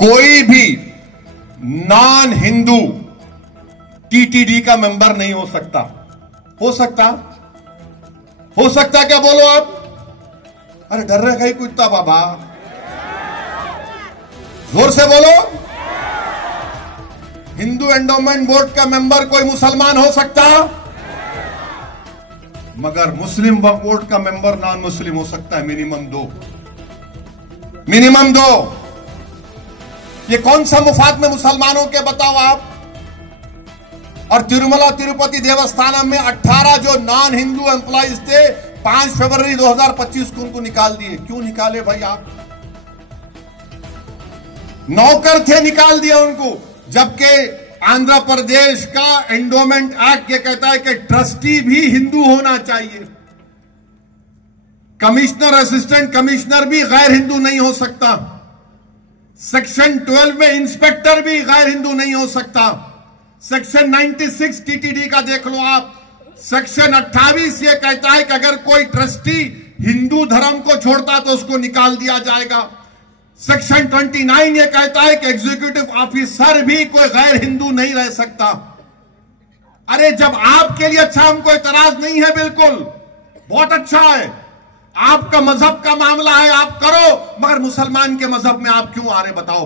कोई भी non Hindu TTD का मेंबर नहीं हो सकता। हो सकता क्या? बोलो आप। अरे डर रहे कहीं कुत्ता बाबा, जोर से बोलो। हिंदू एंडोमेंट बोर्ड का मेंबर कोई मुसलमान हो सकता, मगर मुस्लिम वक्फ बोर्ड का मेंबर नॉन मुस्लिम हो सकता है। मिनिमम दो। ये कौन सा मुफाद में मुसलमानों के बताओ आप। और तिरुमला तिरुपति देवस्थानम में 18 जो नॉन हिंदू एम्प्लॉइज थे 5 फरवरी 2025 को उनको निकाल दिए। क्यों निकाले भाई आप? नौकर थे, निकाल दिया उनको। जबकि आंध्र प्रदेश का एंडोमेंट एक्ट ये कहता है कि ट्रस्टी भी हिंदू होना चाहिए। कमिश्नर, असिस्टेंट कमिश्नर भी गैर हिंदू नहीं हो सकता। सेक्शन 12 में इंस्पेक्टर भी गैर हिंदू नहीं हो सकता। सेक्शन 96 टीटीडी का देख लो आप। सेक्शन 28 ये कहता है कि अगर कोई ट्रस्टी हिंदू धर्म को छोड़ता तो उसको निकाल दिया जाएगा। सेक्शन 29 ये कहता है कि एग्जीक्यूटिव ऑफिसर भी कोई गैर हिंदू नहीं रह सकता। अरे जब आपके लिए अच्छा, हमको इतराज नहीं है, बिल्कुल बहुत अच्छा है, आपका मजहब का मामला है, आप करो, मगर मुसलमान के मजहब में आप क्यों आ रहे बताओ?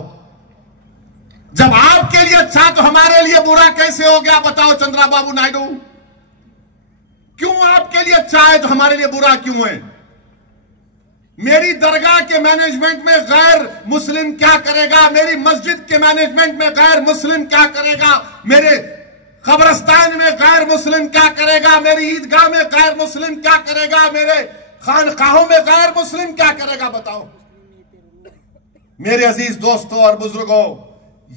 जब आपके लिए अच्छा तो हमारे लिए बुरा कैसे हो गया बताओ चंद्रा बाबू नायडू? क्यों आपके लिए अच्छा है तो हमारे लिए बुरा क्यों है? मेरी दरगाह के मैनेजमेंट में गैर मुस्लिम क्या करेगा? मेरी मस्जिद के मैनेजमेंट में गैर मुस्लिम क्या करेगा? मेरे कब्रिस्तान में गैर मुस्लिम क्या करेगा? मेरी ईदगाह में गैर मुस्लिम क्या करेगा? मेरे खानकाहों में गैर मुस्लिम क्या करेगा बताओ? मेरे अजीज दोस्तों और बुजुर्गों,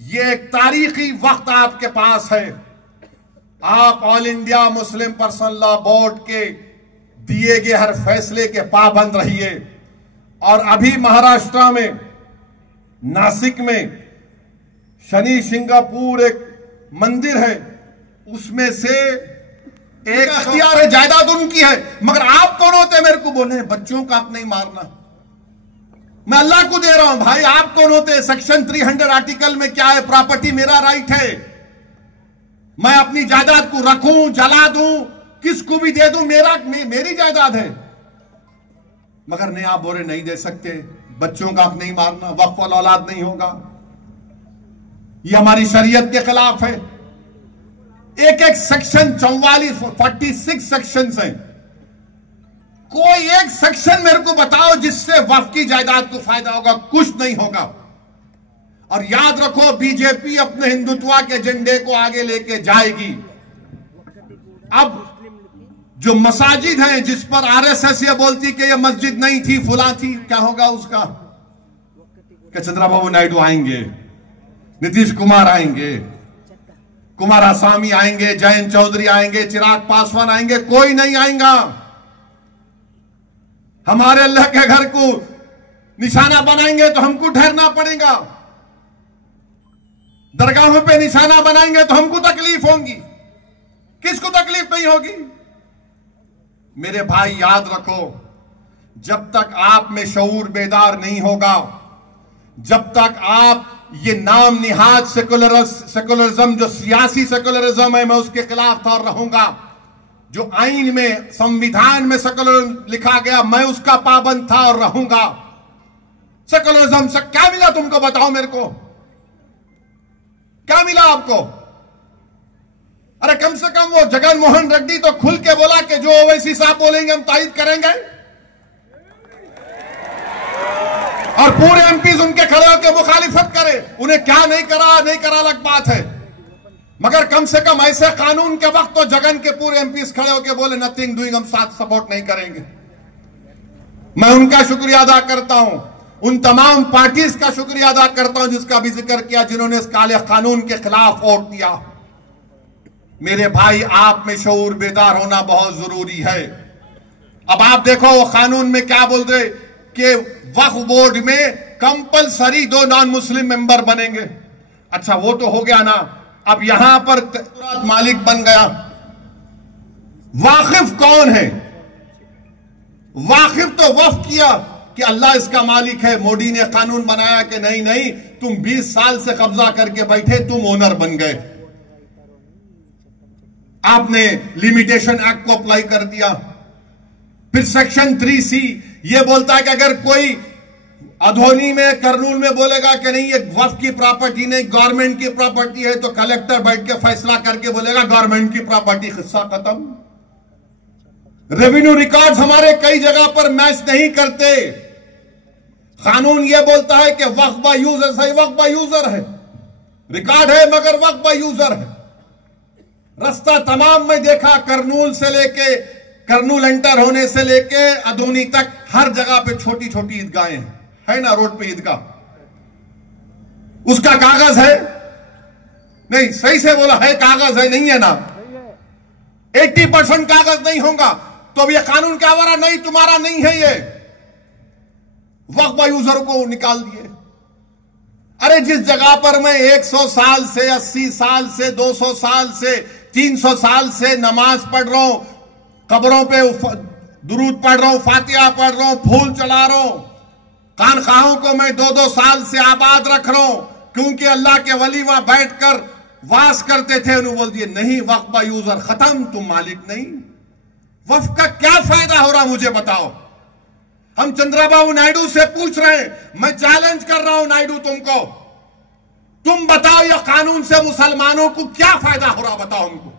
ये एक तारीखी वक्त आपके पास है। आप all India Muslim personal law board के दिए गए हर फैसले के पाबंद रहिए। और अभी महाराष्ट्र में नासिक में शनि सिंगापुर एक मंदिर है, उसमें से एक अख्तियार है, जायदाद उनकी है, मगर आप कौन होते मेरे को बोलने? बच्चों का हक नहीं मारना, मैं अल्लाह को दे रहा हूं भाई, आप कौन होते? सेक्शन 300 आर्टिकल में क्या है? प्रॉपर्टी मेरा राइट है, मैं अपनी जायदाद को रखूं, जला दूं, किसको भी दे दूं, मेरी जायदाद है। मगर नहीं, आप बोले नहीं दे सकते, बच्चों का हक नहीं मारना, वक्फ वाल औलाद नहीं होगा, यह हमारी शरीयत के खिलाफ है। एक सेक्शन 46 सेक्शन हैं, कोई एक सेक्शन मेरे को बताओ जिससे वक्फ की जायदाद को फायदा होगा? कुछ नहीं होगा। और याद रखो, बीजेपी अपने हिंदुत्व के एजेंडे को आगे लेके जाएगी। अब जो मसाजिद हैं जिस पर आरएसएस ये बोलती कि ये मस्जिद नहीं थी, फुला थी, क्या होगा उसका? कि चंद्रबाबू नायडू आएंगे, नीतीश कुमार आएंगे, कुमारस्वामी आएंगे, जयंत चौधरी आएंगे, चिराग पासवान आएंगे, कोई नहीं आएगा। हमारे अल्लाह के घर को निशाना बनाएंगे तो हमको ठहरना पड़ेगा, दरगाहों पे निशाना बनाएंगे तो हमको तकलीफ होगी, किसको तकलीफ नहीं होगी? मेरे भाई याद रखो, जब तक आप में शऊर बेदार नहीं होगा, जब तक आप ये नाम निहाद सेकुलरिज्म, जो सियासी सेकुलरिज्म है, मैं उसके खिलाफ था और रहूंगा। जो आईन में, संविधान में सेकुलरिज्म लिखा गया, मैं उसका पाबंद था और रहूंगा। सेकुलरिज्म से क्या मिला तुमको? बताओ मेरे को, क्या मिला आपको? अरे कम से कम वो जगन मोहन रेड्डी तो खुल के बोला कि जो ओवैसी साहब बोलेंगे हम तायद करेंगे, और पूरे एमपीज उनके खड़े होकर मुखालिफत करे। उन्हें क्या नहीं करा अलग बात है, मगर कम से कम ऐसे कानून के वक्त तो जगन के पूरे एमपीज खड़े होकर बोले नथिंग डूइंग, हम साथ सपोर्ट नहीं करेंगे। मैं उनका शुक्रिया अदा करता हूं, उन तमाम पार्टीज का शुक्रिया अदा करता हूं जिसका भी जिक्र किया, जिन्होंने इस काले कानून के खिलाफ वोट दिया। मेरे भाई, आप में शऊर बेदार होना बहुत जरूरी है। अब आप देखो वो कानून में क्या बोल रहे कि वक्फ बोर्ड में कंपलसरी 2 नॉन मुस्लिम मेंबर बनेंगे। अच्छा वो तो हो गया ना, अब यहां पर मालिक बन गया। वाकिफ कौन है? वाकिफ तो वक्फ किया कि अल्लाह इसका मालिक है। मोदी ने कानून बनाया कि नहीं नहीं, तुम 20 साल से कब्जा करके बैठे, तुम ओनर बन गए। आपने लिमिटेशन एक्ट को अप्लाई कर दिया। फिर सेक्शन 3C यह बोलता है कि अगर कोई अधोनी में, करनूल में बोलेगा कि नहीं ये वक्फ की प्रॉपर्टी नहीं, गवर्नमेंट की प्रॉपर्टी है, तो कलेक्टर बैठ के फैसला करके बोलेगा गवर्नमेंट की प्रॉपर्टी, किस्सा खत्म। रेवेन्यू रिकॉर्ड्स हमारे कई जगह पर मैच नहीं करते। कानून यह बोलता है कि वक्फ बाय यूजर, सही वक्फ बाय यूजर है, रिकॉर्ड है मगर वक्फ बाय यूजर है। रास्ता तमाम में देखा, करनूल से लेके, करनूल एंटर होने से लेके अधोनी तक हर जगह पे छोटी छोटी ईदगाहें है ना, रोड पे ईदगाह, उसका कागज है नहीं, सही से बोला है, कागज है नहीं है ना, 80% कागज नहीं होगा तो अब ये कानून क्या वारा नहीं, तुम्हारा नहीं है ये, वक्फ बाय यूजर को निकाल दिए। अरे जिस जगह पर मैं 100 साल से, 80 साल से, 200 साल से, 300 साल से नमाज पढ़ रहा हूं, कब्रों पे दुरूद पढ़ रहा हूं, फातिहा पढ़ रहा हूं, फूल चला रहा हूं, खानखाहों को मैं 2-2 साल से आबाद रख रहा हूं, क्योंकि अल्लाह के वली वहां बैठकर वास करते थे, उन्होंने बोल दिए नहीं वक्फ बाय यूजर, खत्म, तुम मालिक नहीं। वक्फ का क्या फायदा हो रहा मुझे बताओ। हम चंद्रबाबू नायडू से पूछ रहे हैं, मैं चैलेंज कर रहा हूं नायडू तुमको, तुम बताओ यह कानून से मुसलमानों को क्या फायदा हो रहा, बताओ हमको।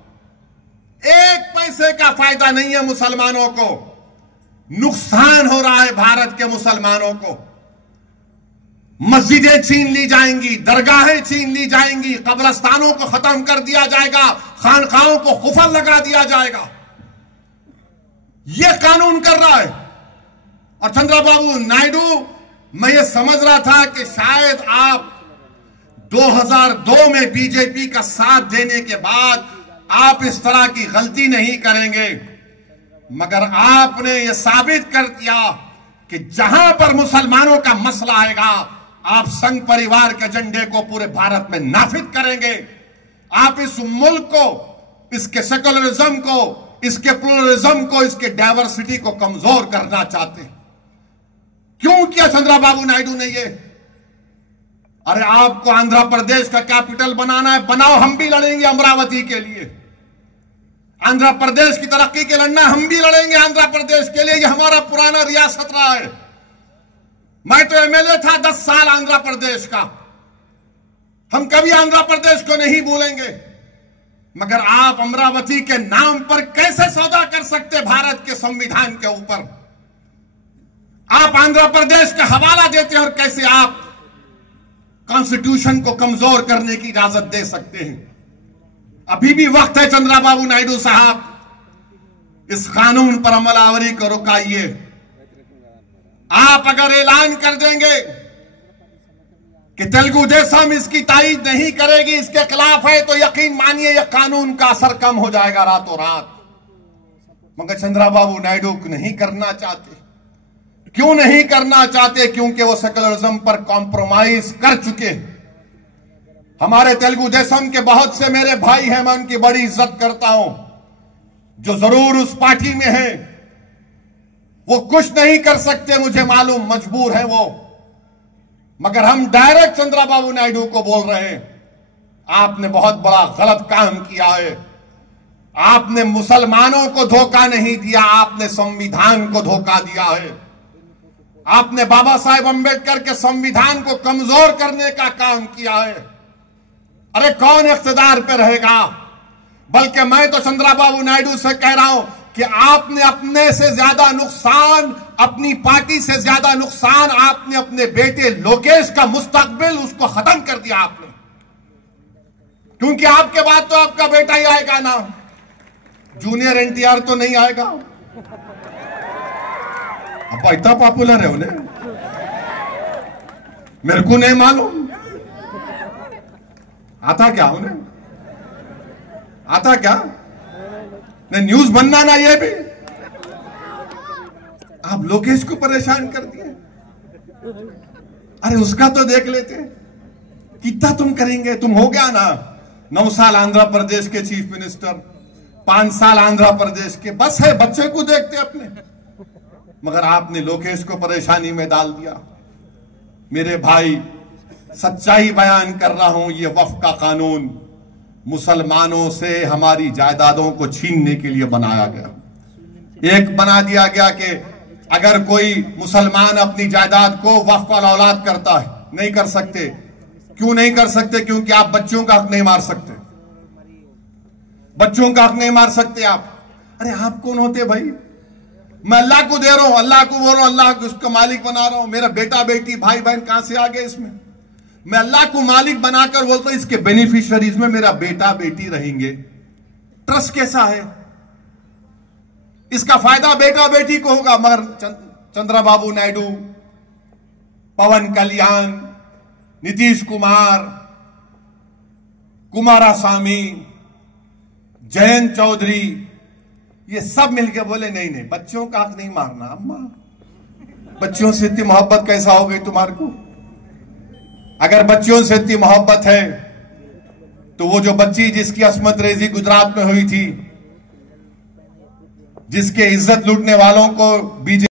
1 पैसे का फायदा नहीं है मुसलमानों को, नुकसान हो रहा है भारत के मुसलमानों को। मस्जिदें छीन ली जाएंगी, दरगाहें छीन ली जाएंगी, कब्रस्तानों को खत्म कर दिया जाएगा, खानखाहों को कुफल लगा दिया जाएगा। यह कानून कर रहा है। और चंद्रबाबू नायडू, मैं ये समझ रहा था कि शायद आप 2002 में बीजेपी का साथ देने के बाद आप इस तरह की गलती नहीं करेंगे, मगर आपने यह साबित कर दिया कि जहां पर मुसलमानों का मसला आएगा, आप संघ परिवार के झंडे को पूरे भारत में नाफिज करेंगे। आप इस मुल्क को, इसके सेकुलरिज्म को, इसके प्लुरलिज्म को, इसके डाइवर्सिटी को कमजोर करना चाहते हैं। क्यों किया चंद्रबाबू नायडू ने ये? अरे आपको आंध्र प्रदेश का कैपिटल बनाना है, बनाओ, हम भी लड़ेंगे अमरावती के लिए। आंध्र प्रदेश की तरक्की के लड़ना, हम भी लड़ेंगे आंध्र प्रदेश के लिए, ये हमारा पुराना रियासत रहा है। मैं तो एमएलए था 10 साल आंध्र प्रदेश का, हम कभी आंध्र प्रदेश को नहीं भूलेंगे। मगर आप अमरावती के नाम पर कैसे सौदा कर सकते भारत के संविधान के ऊपर? आप आंध्र प्रदेश का हवाला देते हैं और कैसे आप कॉन्स्टिट्यूशन को कमजोर करने की इजाजत दे सकते हैं? अभी भी वक्त है चंद्रबाबू नायडू साहब, इस कानून पर अमलावरी को रुकाइए। आप अगर ऐलान कर देंगे कि तेलुगु देशम इसकी तायीद नहीं करेगी, इसके खिलाफ है, तो यकीन मानिए यह कानून का असर कम हो जाएगा रातों रात। मगर चंद्रबाबू नायडू नहीं करना चाहते। क्यों नहीं करना चाहते? क्योंकि वो सेकुलरिज्म पर कॉम्प्रोमाइज कर चुके। हमारे तेलुगु देशम के बहुत से मेरे भाई हैं, मैं उनकी बड़ी इज्जत करता हूं, जो जरूर उस पार्टी में हैं। वो कुछ नहीं कर सकते, मुझे मालूम, मजबूर है वो। मगर हम डायरेक्ट चंद्रबाबू नायडू को बोल रहे हैं, आपने बहुत बड़ा गलत काम किया है। आपने मुसलमानों को धोखा नहीं दिया, आपने संविधान को धोखा दिया है। आपने बाबा साहेब अंबेडकर के संविधान को कमजोर करने का काम किया है। अरे कौन इख्तिदार पे रहेगा? बल्कि मैं तो चंद्रबाबू नायडू से कह रहा हूं कि आपने अपने से ज्यादा नुकसान, अपनी पार्टी से ज्यादा नुकसान आपने अपने बेटे लोकेश का मुस्तकबिल, उसको खत्म कर दिया आपने। क्योंकि आपके बाद तो आपका बेटा ही आएगा ना, जूनियर एनटीआर तो नहीं आएगा। अब इतना पॉपुलर है उन्हें, मेरे को नहीं मालूम। आता क्या उन्हें? आता क्या? नहीं, न्यूज बनना ना, ये भी आप लोकेश को परेशान कर दिए। अरे उसका तो देख लेते, कितना तुम करेंगे? तुम हो गया ना 9 साल आंध्र प्रदेश के चीफ मिनिस्टर, 5 साल आंध्र प्रदेश के, बस है, बच्चे को देखते अपने। मगर आपने लोकेश को परेशानी में डाल दिया। मेरे भाई, सच्चाई बयान कर रहा हूं, ये वक्फ का कानून मुसलमानों से हमारी जायदादों को छीनने के लिए बनाया गया। एक बना दिया गया कि अगर कोई मुसलमान अपनी जायदाद को वक्फ वाला औलाद करता है, नहीं कर सकते। क्यों नहीं कर सकते? क्योंकि आप बच्चों का हक नहीं मार सकते, बच्चों का हक नहीं मार सकते आप। अरे आप कौन होते भाई? मैं अल्लाह को दे रहा हूं, अल्लाह को बोल रहा हूं, अल्लाह को उसका मालिक बना रहा हूं। मेरा बेटा बेटी भाई बहन कहां से आ गए इसमें? मैं अल्लाह को मालिक बनाकर बोलता हूं इसके बेनिफिशियरीज में मेरा बेटा बेटी रहेंगे। ट्रस्ट कैसा है? इसका फायदा बेटा बेटी को होगा, मगर चंद्रबाबू नायडू, पवन कल्याण, नीतीश कुमार, कुमारास्वामी, जयंत चौधरी, ये सब मिलकर बोले नहीं नहीं, बच्चों का हक नहीं मारना। अम्मा, बच्चों से इतनी मोहब्बत कैसा हो गई तुम्हारे को? अगर बच्चों से इतनी मोहब्बत है तो वो जो बच्ची जिसकी अस्मत रेजी गुजरात में हुई थी, जिसके इज्जत लूटने वालों को बीजेपी